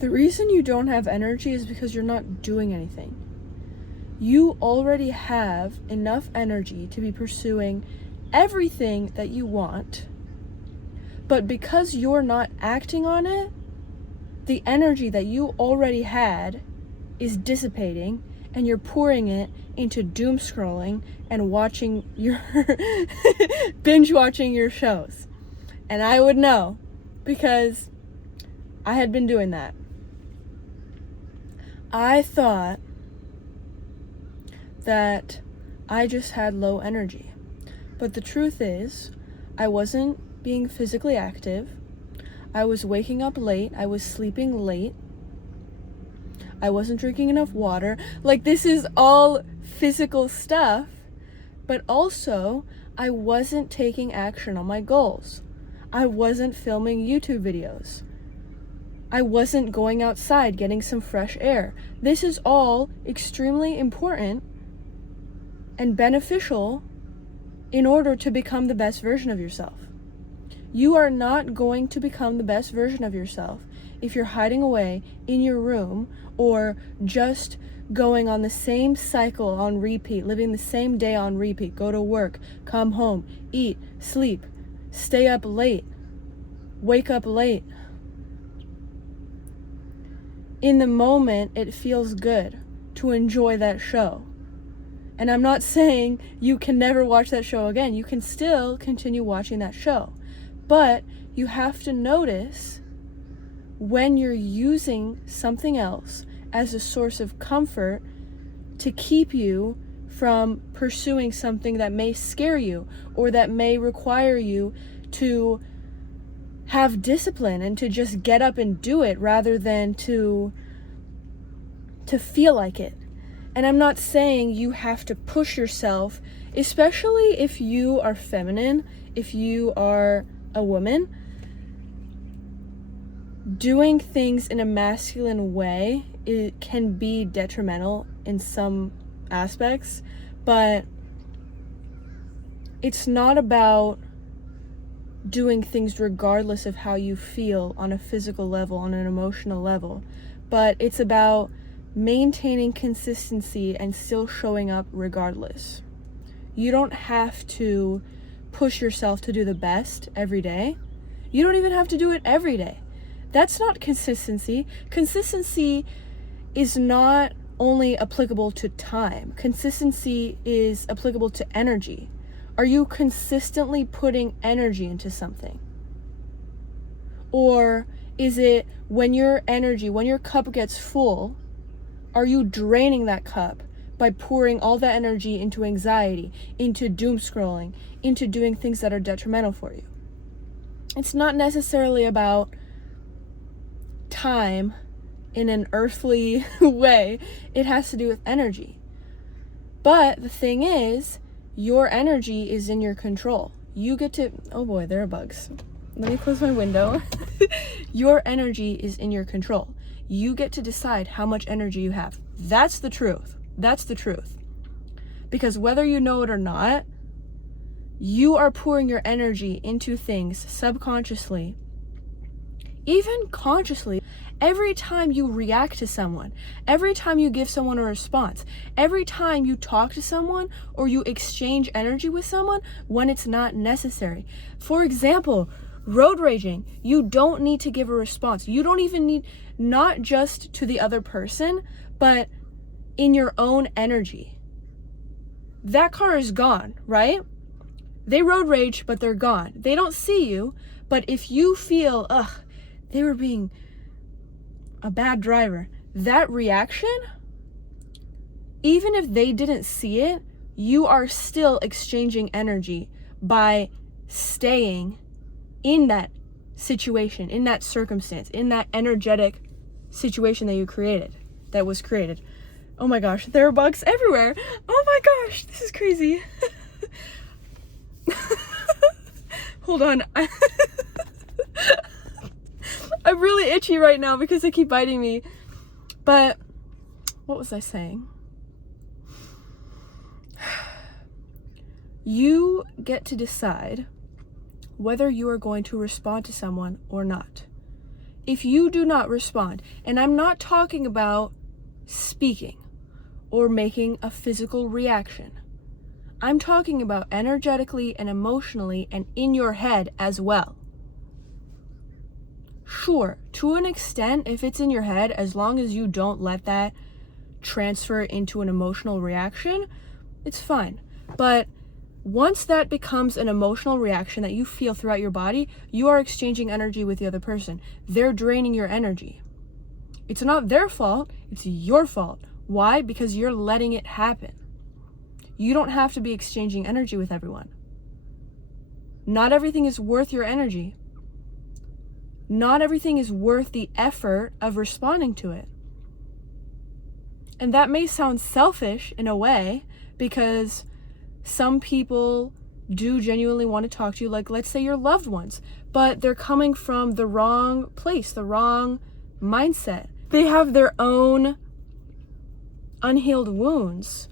The reason you don't have energy is because you're not doing anything. You already have enough energy to be pursuing everything that you want, but because you're not acting on it, the energy that you already had is dissipating, and you're pouring it into doom scrolling and watching your binge watching your shows. And I would know, because I had been doing that. I thought that I just had low energy. But the truth is, I wasn't being physically active. I was waking up late. I was sleeping late. I wasn't drinking enough water. Like, this is all physical stuff. But also, I wasn't taking action on my goals. I wasn't filming YouTube videos. I wasn't going outside getting some fresh air. This is all extremely important and beneficial in order to become the best version of yourself. You are not going to become the best version of yourself if you're hiding away in your room or just going on the same cycle on repeat, living the same day on repeat. Go to work, come home, eat, sleep, stay up late, wake up late. In the moment, it feels good to enjoy that show. And I'm not saying you can never watch that show again. You can still continue watching that show. But you have to notice when you're using something else as a source of comfort to keep you from pursuing something that may scare you or that may require you to have discipline and to just get up and do it rather than to feel like it. And I'm not saying you have to push yourself, especially if you are feminine, if you are a woman. Doing things in a masculine way, it can be detrimental in some aspects, but it's not about doing things regardless of how you feel on a physical level, on an emotional level, but it's about maintaining consistency and still showing up regardless. You don't have to push yourself to do the best every day. You don't even have to do it every day. That's not consistency. Consistency is not only applicable to time. Consistency is applicable to energy. Are you consistently putting energy into something? Or is it when your cup gets full, are you draining that cup by pouring all that energy into anxiety, into doom scrolling, into doing things that are detrimental for you? It's not necessarily about time in an earthly way. It has to do with energy. But the thing is, your energy is in your control. You get to, oh boy, there are bugs. Let me close my window. Your energy is in your control. You get to decide how much energy you have. That's the truth. That's the truth. Because whether you know it or not, you are pouring your energy into things subconsciously, even consciously. Every time you react to someone, every time you give someone a response, every time you talk to someone or you exchange energy with someone when it's not necessary. For example, road raging, you don't need to give a response. You don't even need, not just to the other person, but in your own energy. That car is gone, right? They road rage, but they're gone. They don't see you, but if you feel, they were being a bad driver, that reaction, even if they didn't see it, you are still exchanging energy by staying in that situation, in that circumstance, in that energetic situation that was created. Oh my gosh, there are bugs everywhere. Oh my gosh, this is crazy. Hold on. I'm really itchy right now because they keep biting me. But what was I saying? You get to decide whether you are going to respond to someone or not. if you do not respond, and I'm not talking about speaking or making a physical reaction, I'm talking about energetically and emotionally and in your head as well. Sure, to an extent, if it's in your head, as long as you don't let that transfer into an emotional reaction, it's fine. But once that becomes an emotional reaction that you feel throughout your body, you are exchanging energy with the other person. They're draining your energy. It's not their fault, it's your fault. Why? Because you're letting it happen. You don't have to be exchanging energy with everyone. Not everything is worth your energy. Not everything is worth the effort of responding to it. And that may sound selfish in a way, because some people do genuinely want to talk to you, like let's say your loved ones, but they're coming from the wrong place, the wrong mindset. They have their own unhealed wounds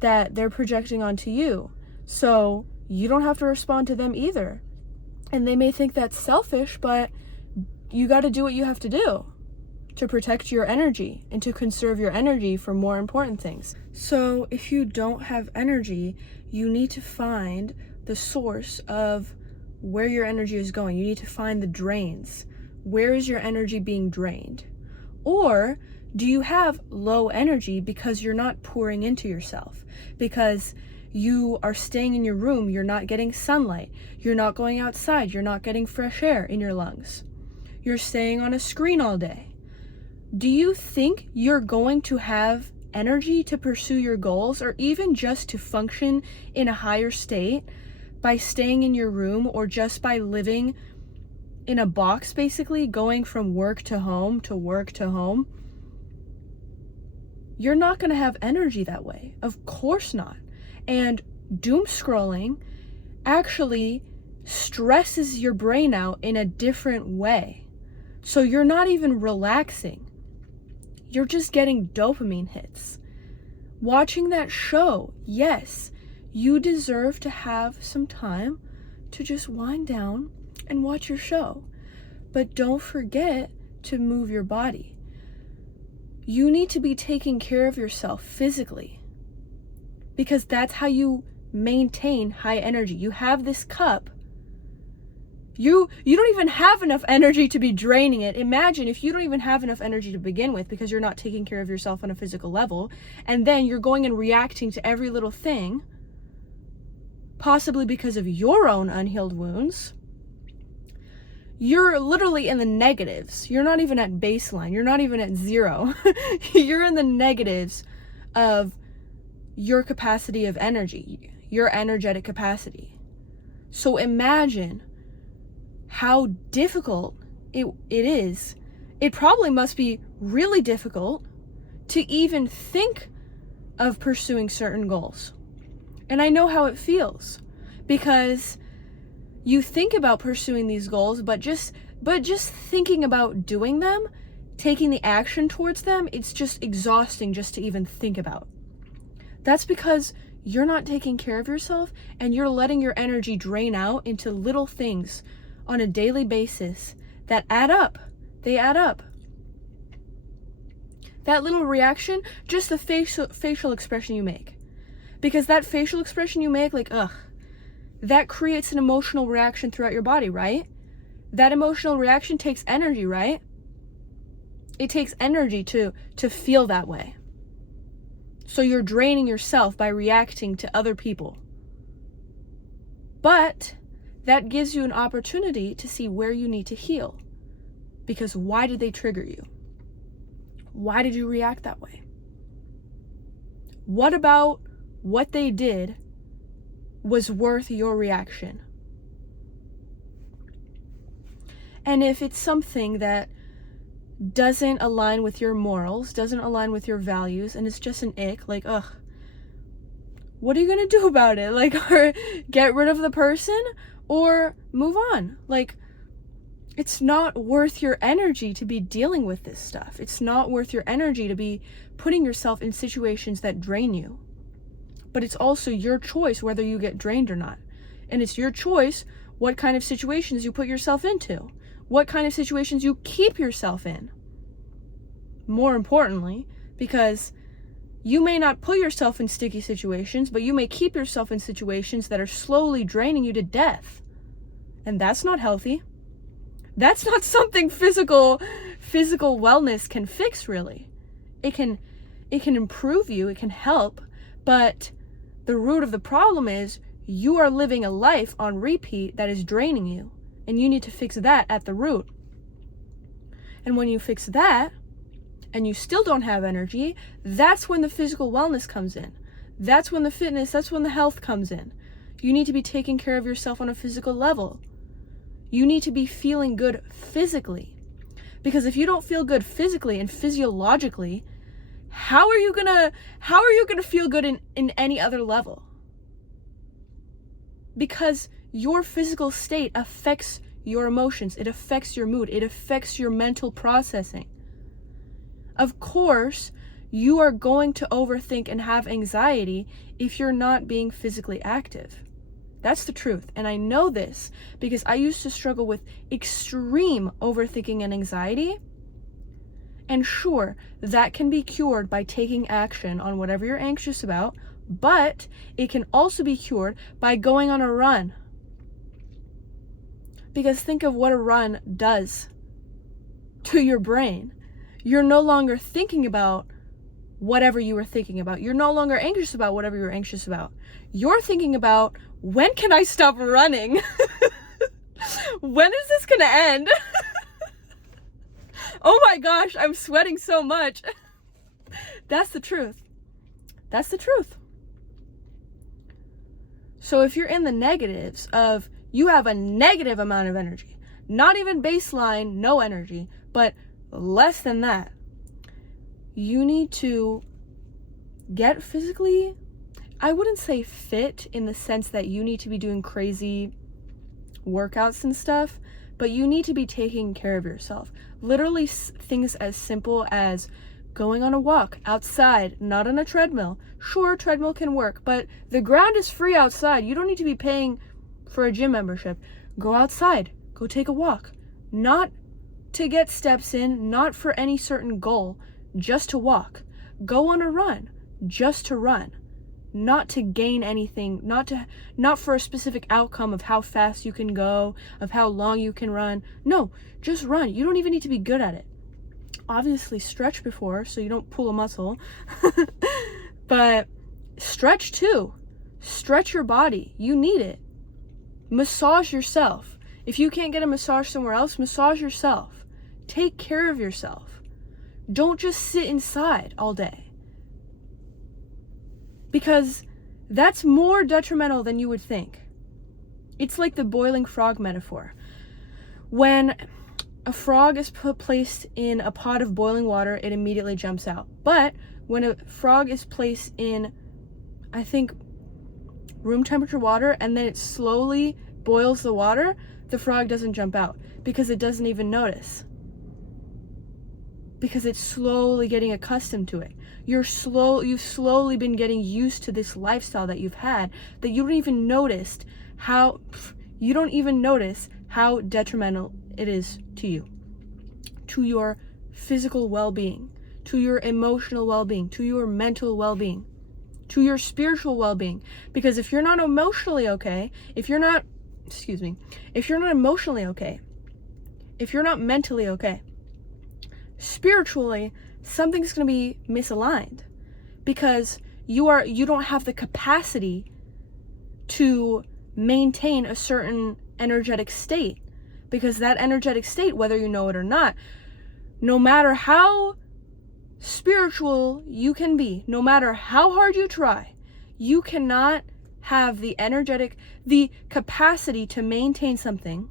that they're projecting onto you. So you don't have to respond to them either. And they may think that's selfish, but you got to do what you have to do to protect your energy and to conserve your energy for more important things. So if you don't have energy, you need to find the source of where your energy is going. You need to find the drains. Where is your energy being drained? Or do you have low energy because you're not pouring into yourself? Because you are staying in your room, you're not getting sunlight, you're not going outside, you're not getting fresh air in your lungs. You're staying on a screen all day. Do you think you're going to have energy to pursue your goals, or even just to function in a higher state by staying in your room, or just by living in a box, basically going from work to home to work to home? You're not going to have energy that way. Of course not. And doom scrolling actually stresses your brain out in a different way. So you're not even relaxing. You're just getting dopamine hits. Watching that show, yes, you deserve to have some time to just wind down and watch your show. But don't forget to move your body. You need to be taking care of yourself physically, because that's how you maintain high energy. You have this cup. You don't even have enough energy to be draining it. Imagine if you don't even have enough energy to begin with, because you're not taking care of yourself on a physical level, and then you're going and reacting to every little thing, possibly because of your own unhealed wounds. You're literally in the negatives. You're not even at baseline. You're not even at zero. You're in the negatives of your capacity of energy, your energetic capacity. So imagine how difficult it is. It probably must be really difficult to even think of pursuing certain goals. And I know how it feels, because you think about pursuing these goals, but just thinking about doing them, taking the action towards them, it's just exhausting just to even think about. That's because you're not taking care of yourself, and you're letting your energy drain out into little things on a daily basis that add up. They add up. That little reaction, just the facial expression you make. Because that facial expression you make, like, ugh, that creates an emotional reaction throughout your body, right? That emotional reaction takes energy, right? It takes energy to feel that way. So you're draining yourself by reacting to other people. But that gives you an opportunity to see where you need to heal. Because why did they trigger you? Why did you react that way? What about what they did was worth your reaction? And if it's something that doesn't align with your morals, doesn't align with your values, and it's just an ick, like, ugh, what are you gonna do about it? Like, or get rid of the person or move on. Like, it's not worth your energy to be dealing with this stuff. It's not worth your energy to be putting yourself in situations that drain you. But it's also your choice whether you get drained or not. And it's your choice what kind of situations you put yourself into. what kind of situations you keep yourself in. More importantly, because you may not put yourself in sticky situations, but you may keep yourself in situations that are slowly draining you to death. And that's not healthy. That's not something physical wellness can fix, really. It can improve you, it can help, but the root of the problem is you are living a life on repeat that is draining you, and you need to fix that at the root. And when you fix that, and you still don't have energy, that's when the physical wellness comes in. That's when the fitness, that's when the health comes in. You need to be taking care of yourself on a physical level. You need to be feeling good physically. Because if you don't feel good physically and physiologically, how are you gonna feel good in any other level? Because your physical state affects your emotions, it affects your mood, it affects your mental processing. Of course, you are going to overthink and have anxiety if you're not being physically active. That's the truth. And I know this because I used to struggle with extreme overthinking and anxiety. And sure, that can be cured by taking action on whatever you're anxious about, but it can also be cured by going on a run. Because think of what a run does to your brain. You're no longer thinking about whatever you were thinking about. You're no longer anxious about whatever you were anxious about. You're thinking about, when can I stop running? When is this gonna end? Oh my gosh, I'm sweating so much. That's the truth. That's the truth. So if you're in the negatives of, you have a negative amount of energy, not even baseline, no energy, but less than that, you need to get physically, I wouldn't say fit in the sense that you need to be doing crazy workouts and stuff, but you need to be taking care of yourself. Literally things as simple as going on a walk outside, not on a treadmill. Sure, treadmill can work, but the ground is free outside. You don't need to be paying for a gym membership. Go outside, go take a walk. Not to get steps in, not for any certain goal, just to walk. Go on a run, just to run. Not to gain anything, not for a specific outcome of how fast you can go, of how long you can run. No, just run. You don't even need to be good at it. Obviously stretch before so you don't pull a muscle. But stretch too. Stretch your body. You need it. Massage yourself. If you can't get a massage somewhere else, massage yourself. Take care of yourself. Don't just sit inside all day. Because that's more detrimental than you would think. It's like the boiling frog metaphor. When a frog is placed in a pot of boiling water, it immediately jumps out. But when a frog is placed in, I think, room temperature water, and then it slowly boils the water, the frog doesn't jump out because it doesn't even notice. Because it's slowly getting accustomed to it. You've slowly been getting used to this lifestyle that you've had, that you don't even notice how detrimental it is to you, to your physical well-being, to your emotional well-being, to your mental well-being, to your spiritual well-being. Because if you're not emotionally okay, if you're not emotionally okay, if you're not mentally okay, spiritually, something's going to be misaligned, because you don't have the capacity to maintain a certain energetic state, because that energetic state, whether you know it or not, no matter how spiritual you can be, no matter how hard you try, you cannot have the capacity to maintain something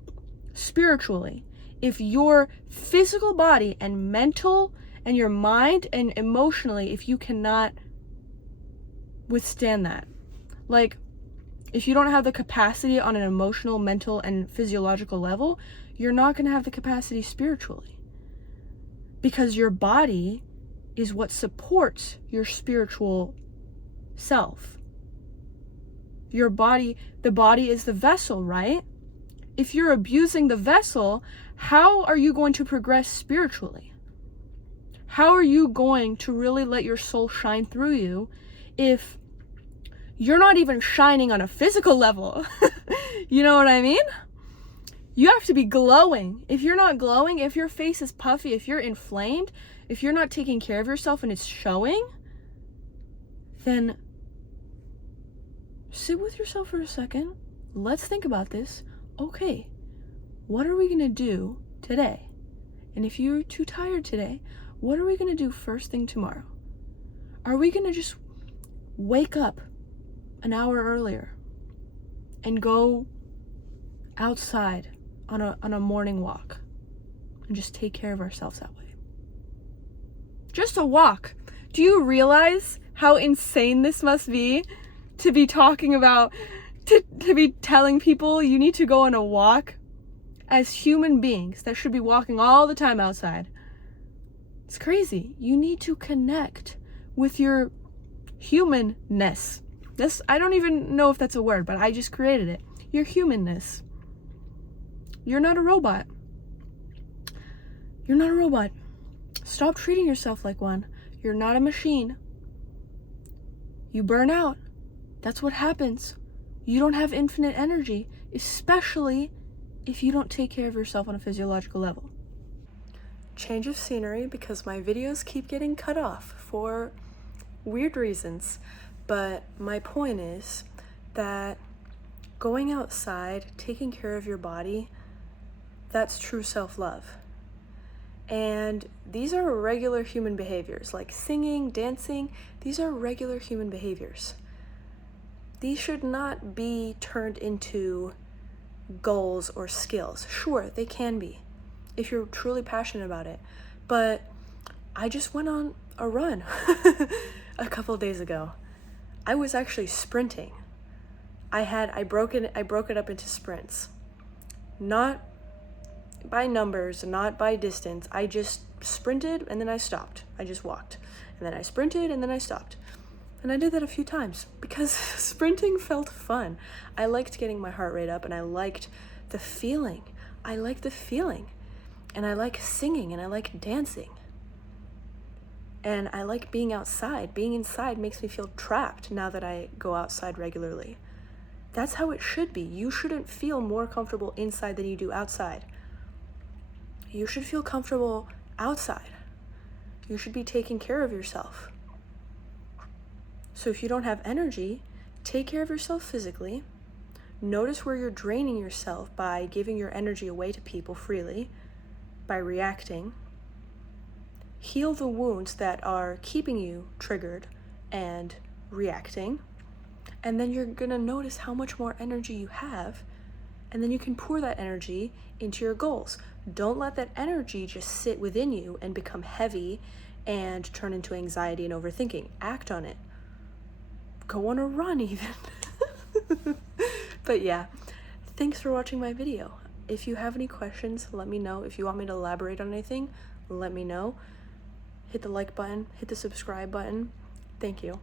spiritually if your physical body and mental and your mind and emotionally, if you cannot withstand that. Like, if you don't have the capacity on an emotional, mental, and physiological level, you're not going to have the capacity spiritually. Because your body is what supports your spiritual self. The body is the vessel, right? if you're abusing the vessel, how are you going to progress spiritually? How are you going to really let your soul shine through you if you're not even shining on a physical level? You know what I mean? You have to be glowing. If you're not glowing, if your face is puffy, if you're inflamed, if you're not taking care of yourself and it's showing, then sit with yourself for a second. Let's think about this. Okay, what are we going to do today? And if you're too tired today, what are we going to do first thing tomorrow? Are we going to just wake up an hour earlier and go outside on a morning walk and just take care of ourselves that way? Just a walk. Do you realize how insane this must be to be talking about, to be telling people you need to go on a walk as human beings that should be walking all the time outside? It's crazy. You need to connect with your humanness. This, I don't even know if that's a word, but I just created it. Your humanness. You're not a robot. You're not a robot. Stop treating yourself like one. You're not a machine. You burn out. That's what happens. You don't have infinite energy, especially if you don't take care of yourself on a physiological level. Change of scenery because my videos keep getting cut off for weird reasons. But my point is that going outside, taking care of your body, that's true self-love. And these are regular human behaviors, like singing, dancing. These are regular human behaviors. These should not be turned into goals or skills. Sure, they can be, if you're truly passionate about it. But I just went on a run a couple of days ago. I was actually sprinting. I broke it up into sprints. Not by numbers, not by distance. I just sprinted and then I stopped. I just walked. And then I sprinted and then I stopped. And I did that a few times because sprinting felt fun. I liked getting my heart rate up and I liked the feeling. I like the feeling. And I like singing and I like dancing. And I like being outside. Being inside makes me feel trapped now that I go outside regularly. That's how it should be. You shouldn't feel more comfortable inside than you do outside. You should feel comfortable outside. You should be taking care of yourself. So if you don't have energy, take care of yourself physically. Notice where you're draining yourself by giving your energy away to people freely, by reacting. Heal the wounds that are keeping you triggered and reacting. And then you're going to notice how much more energy you have. And then you can pour that energy into your goals. Don't let that energy just sit within you and become heavy and turn into anxiety and overthinking. Act on it. Go on a run even. But yeah, thanks for watching my video. If you have any questions, let me know. If you want me to elaborate on anything, let me know. Hit the like button, hit the subscribe button. Thank you.